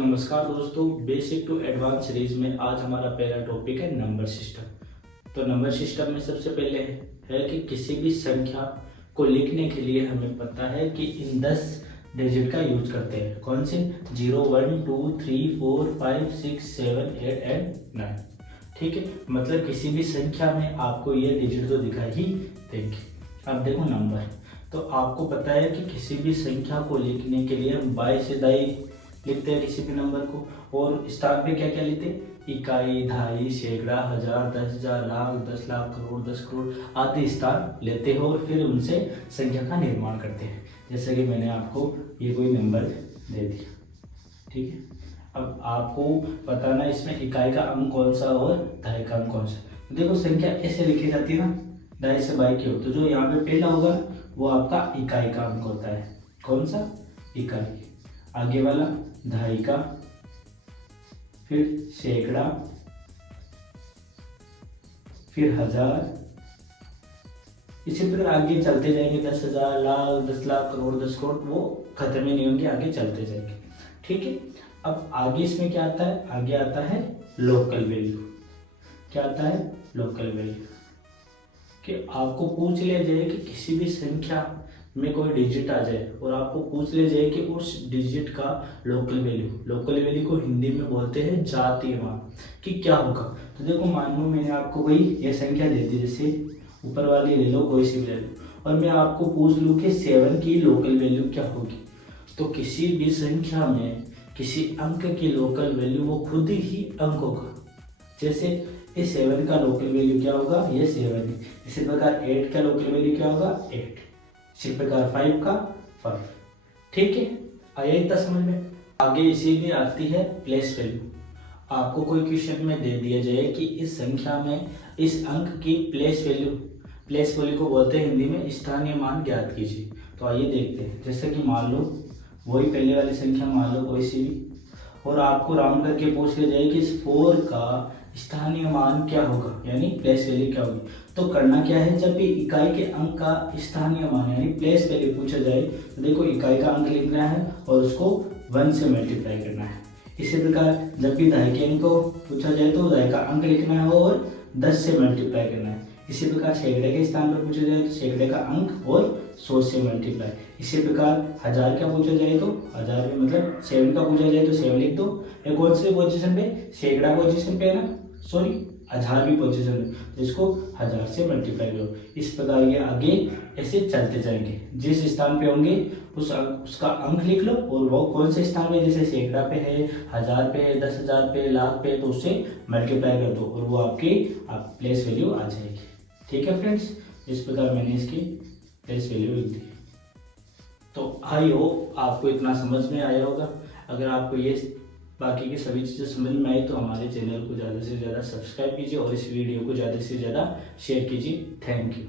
नमस्कार दोस्तों, basic to advance series में आज हमारा पहला टॉपिक है नंबर सिस्टम। तो नंबर सिस्टम में सबसे पहले है कि किसी भी संख्या को लिखने के लिए हमें पता है कि इन 10 डिजिट का यूज करते हैं। कौन से? 0 1 2 3 4 5 6 7 8 एंड 9। ठीक है, मतलब किसी भी संख्या में आपको ये डिजिट तो दिखाई ही देंगे। अब देखो नंबर, तो आपको पता है कि किसी भी संख्या को लिखने के लिए हम बाई से दाई लिखते हैं किसी भी नंबर को, और स्थान पे क्या क्या लेते हैं? इकाई, दहाई, सैकड़ा, हजार, 10,000, लाख, 10 लाख, करोड़, 10 करोड़ आदि स्थान लेते हैं और फिर उनसे संख्या का निर्माण करते हैं। जैसे कि मैंने आपको ये कोई नंबर दे दिया, ठीक है। अब आपको बताना इसमें इकाई का अंक कौन सा और दहाई का अंक कौन सा। देखो संख्या ऐसे लिखी जाती है ना, दहाई से बाई की हो, तो जो यहाँ पे पहला होगा वो आपका इकाई का अंक होता है। कौन सा? इकाई। आगे वाला दहाई का, फिर सैकड़ा, फिर हजार। इसी प्रकार आगे चलते जाएंगे, 10,000, लाख, 10 लाख, करोड़, 10 करोड़, वो खत्म ही नहीं होंगे, आगे चलते जाएंगे। ठीक है। अब आगे इसमें क्या आता है? आगे आता है लोकल वैल्यू। क्या आता है? Local value. कि आपको पूछ लिया जाए कि किसी भी संख्या में कोई डिजिट आ जाए और आपको पूछ लिया जाए कि उस डिजिट का लोकल वैल्यू को हिंदी में बोलते हैं जातीय मान, कि क्या होगा। तो देखो मान लो मैंने आपको कोई ये संख्या दे दी, जैसे ऊपर वाली ले लो, कोई सी भी ले लो, और मैं आपको पूछ लूँ कि 7 की लोकल वैल्यू क्या होगी। तो किसी भी संख्या में किसी अंक की लोकल वैल्यू वो खुद ही अंक होगा। जैसे इस 7 का लोकल वैल्यू क्या होगा? ये 7 है। इसी प्रकार 8 का लोकल वैल्यू क्या होगा? 8। इसी प्रकार 5 का 5। ठीक है, आया इतना समझ में। आगे इसी में आती है प्लेस वैल्यू। आपको कोई क्वेश्चन में दे दिया जाए कि इस संख्या में इस अंक की प्लेस वैल्यू को बोलते हैं हिंदी में स्थानीय मान ज्ञात कीजिए। तो आइए देखते हैं। जैसे कि मान लो वही पहले वाली संख्या मान लो कोई सी भी, और आपको राउंड करके पूछ लिया जाए कि इस 4 का स्थानीय मान क्या होगा, यानी प्लेस वैल्यू क्या होगी। तो करना क्या है, जब भी इकाई के अंक का स्थानीय मान यानी प्लेस वैल्यू पूछा जाए, तो देखो इकाई का अंक लिखना है और उसको 1 से मल्टीप्लाई करना है। इसी प्रकार जब भी दहाई के अंक को पूछा जाए तो दहाई का अंक लिखना है और 10 से मल्टीप्लाई करना है। इसी प्रकार सैकड़े के स्थान पर पूछा जाए तो सैकड़े का अंक और 100 से मल्टीप्लाई। इसी प्रकार हजार का पूछा जाए तो हजार में मतलब 7 का पूछा जाए तो 7 लिख दो। ये कौन से पोजीशन पे? सैकड़ा पोजीशन पे है ना, सॉरी हजार भी पोजीशन पे, तो इसको हजार से मल्टीप्लाई करो। इस प्रकार ये आगे ऐसे चलते जाएंगे। जिस स्थान पे होंगे उसका अंक लिख लो, और वो कौन से स्थान पे, जैसे सैकड़ा पे है, हजार पे है, 10,000 पे, लाख पे, तो उससे मल्टीप्लाई कर दो और वो आपकी प्लेस वैल्यू आ जाएगी। ठीक है फ्रेंड्स, इस प्रकार मैंने इसकी प्लेस वैल्यू लिख दी। तो आई होप आपको इतना समझ में आया होगा। अगर आपको ये बाकी की सभी चीज़ें समझ में आई तो हमारे चैनल को ज़्यादा से ज़्यादा सब्सक्राइब कीजिए और इस वीडियो को ज़्यादा से ज़्यादा शेयर कीजिए। Thank you.